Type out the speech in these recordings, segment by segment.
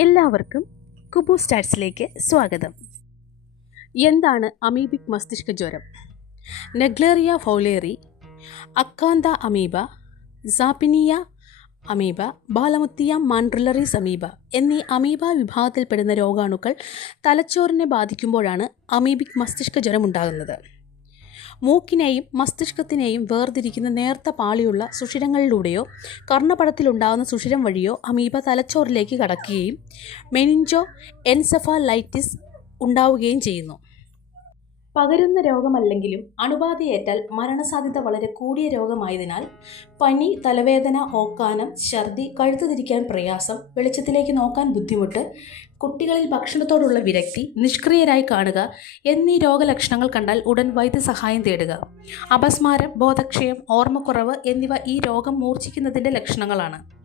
എല്ലാവർക്കും കുബു സ്റ്റാറ്റ്സിലേക്ക് സ്വാഗതം. എന്താണ് അമീബിക് മസ്തിഷ്ക ജ്വരം? Naegleria fowleri Acanthamoeba Sappinia amoeba Balamuthia mandrillaris amoeba എന്നീ അമീബ വിഭാഗത്തിൽപ്പെടുന്ന രോഗാണുക്കൾ തലച്ചോറിനെ ബാധിക്കുമ്പോഴാണ് അമീബിക് മസ്തിഷ്ക ജ്വരം ഉണ്ടാകുന്നത്. മൂക്കിനെയും മസ്തിഷ്കത്തിനെയും വേർതിരിക്കുന്ന നേർത്ത പാളിയുള്ള സുഷിരങ്ങളിലൂടെയോ കർണപടത്തിലുണ്ടാകുന്ന സുഷിരം വഴിയോ അമീബ തലച്ചോറിലേക്ക് കടക്കുകയും മെനിഞ്ചോ എൻസെഫാലൈറ്റിസ് ഉണ്ടാവുകയും ചെയ്യുന്നു. പകരുന്ന രോഗമല്ലെങ്കിലും അണുബാധയേറ്റാൽ മരണസാധ്യത വളരെ കൂടിയ രോഗമായതിനാൽ പനി തലവേദന ഓക്കാനം ഛർദി കഴുത്തുതിരിക്കാൻ പ്രയാസം വെളിച്ചത്തിലേക്ക് നോക്കാൻ ബുദ്ധിമുട്ട് കുട്ടികളിൽ ഭക്ഷണത്തോടുള്ള വിരക്തി നിഷ്ക്രിയരായി കാണുക എന്നീ രോഗലക്ഷണങ്ങൾ കണ്ടാൽ ഉടൻ വൈദ്യസഹായം തേടുക. അപസ്മാരം ബോധക്ഷയം ഓർമ്മക്കുറവ് എന്നിവ ഈ രോഗം മൂർച്ഛിക്കുന്നതിന്റെ ലക്ഷണങ്ങളാണ്.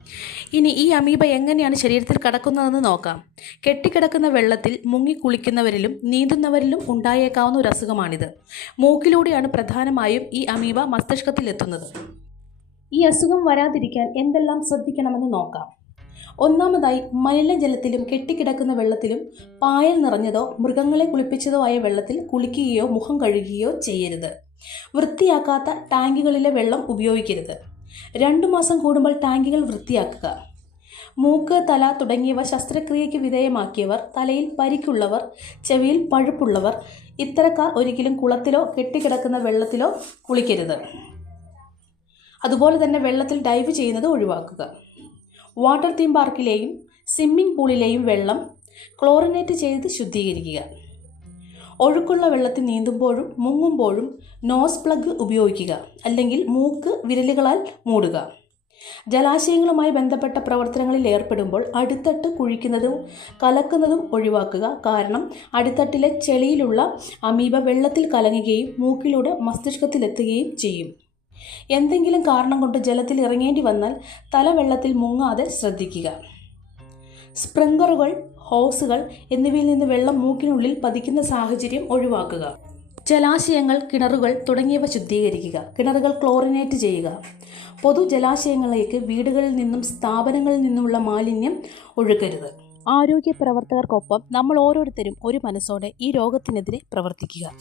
ഇനി ഈ അമീബ എങ്ങനെയാണ് ശരീരത്തിൽ കടക്കുന്നതെന്ന് നോക്കാം. കെട്ടിക്കിടക്കുന്ന വെള്ളത്തിൽ മുങ്ങി കുളിക്കുന്നവരിലും നീന്തുന്നവരിലും ഉണ്ടായേക്കാവുന്ന ഒരു അസുഖമാണിത്. മൂക്കിലൂടെയാണ് പ്രധാനമായും ഈ അമീബ മസ്തിഷ്കത്തിലെത്തുന്നത് ഈ അസുഖം വരാതിരിക്കാൻ എന്തെല്ലാം ശ്രദ്ധിക്കണമെന്ന് നോക്കാം. ഒന്നാമതായി മലിനജലത്തിലും കെട്ടിക്കിടക്കുന്ന വെള്ളത്തിലും പായൽ നിറഞ്ഞതോ മൃഗങ്ങളെ കുളിപ്പിച്ചതോ ആയ വെള്ളത്തിൽ കുളിക്കുകയോ മുഖം കഴുകുകയോ ചെയ്യരുത്. വൃത്തിയാക്കാത്ത ടാങ്കുകളിലെ വെള്ളം ഉപയോഗിക്കരുത്. രണ്ടു മാസം കൂടുമ്പോൾ ടാങ്കുകൾ വൃത്തിയാക്കുക. മൂക്ക് തല തുടങ്ങിയവ ശസ്ത്രക്രിയയ്ക്ക് വിധേയമാക്കിയവർ തലയിൽ പരിക്കുള്ളവർ ചെവിയിൽ പഴുപ്പുള്ളവർ ഇത്തരക്കാർ ഒരിക്കലും കുളത്തിലോ കെട്ടിക്കിടക്കുന്ന വെള്ളത്തിലോ കുളിക്കരുത്. അതുപോലെ തന്നെ വെള്ളത്തിൽ ഡൈവ് ചെയ്യുന്നത് ഒഴിവാക്കുക. വാട്ടർ തീം പാർക്കിലെയും സ്വിമ്മിംഗ് പൂളിലെയും വെള്ളം ക്ലോറിനേറ്റ് ചെയ്ത് ശുദ്ധീകരിക്കുക. ഒഴുക്കുള്ള വെള്ളത്തിൽ നീന്തുമ്പോഴും മുങ്ങുമ്പോഴും നോസ് പ്ലഗ് ഉപയോഗിക്കുക അല്ലെങ്കിൽ മൂക്ക് വിരലുകളാൽ മൂടുക. ജലാശയങ്ങളുമായി ബന്ധപ്പെട്ട പ്രവർത്തനങ്ങളിൽ ഏർപ്പെടുമ്പോൾ അടിത്തട്ട് കുഴിക്കുന്നതും കലക്കുന്നതും ഒഴിവാക്കുക. കാരണം അടിത്തട്ടിലെ ചെളിയിലുള്ള അമീബ വെള്ളത്തിൽ കലങ്ങുകയും മൂക്കിലൂടെ മസ്തിഷ്കത്തിലെത്തുകയും ചെയ്യും. എന്തെങ്കിലും കാരണം കൊണ്ട് ജലത്തിൽ ഇറങ്ങേണ്ടി വന്നാൽ തല വെള്ളത്തിൽ മുങ്ങാതെ ശ്രദ്ധിക്കുക. സ്പ്രിങ്കറുകൾ ഹോസുകൾ എന്നിവയിൽ നിന്ന് വെള്ളം മൂക്കിനുള്ളിൽ പതിക്കുന്ന സാഹചര്യം ഒഴിവാക്കുക. ജലാശയങ്ങൾ കിണറുകൾ തുടങ്ങിയവ ശുദ്ധീകരിക്കുക. കിണറുകൾ ക്ലോറിനേറ്റ് ചെയ്യുക. പൊതു ജലാശയങ്ങളിലേക്ക് വീടുകളിൽ നിന്നും സ്ഥാപനങ്ങളിൽ നിന്നുമുള്ള മാലിന്യം ഒഴുക്കരുത് ആരോഗ്യ പ്രവർത്തകർക്കൊപ്പം നമ്മൾ ഓരോരുത്തരും ഒരു മനസ്സോടെ ഈ രോഗത്തിനെതിരെ പ്രവർത്തിക്കുക.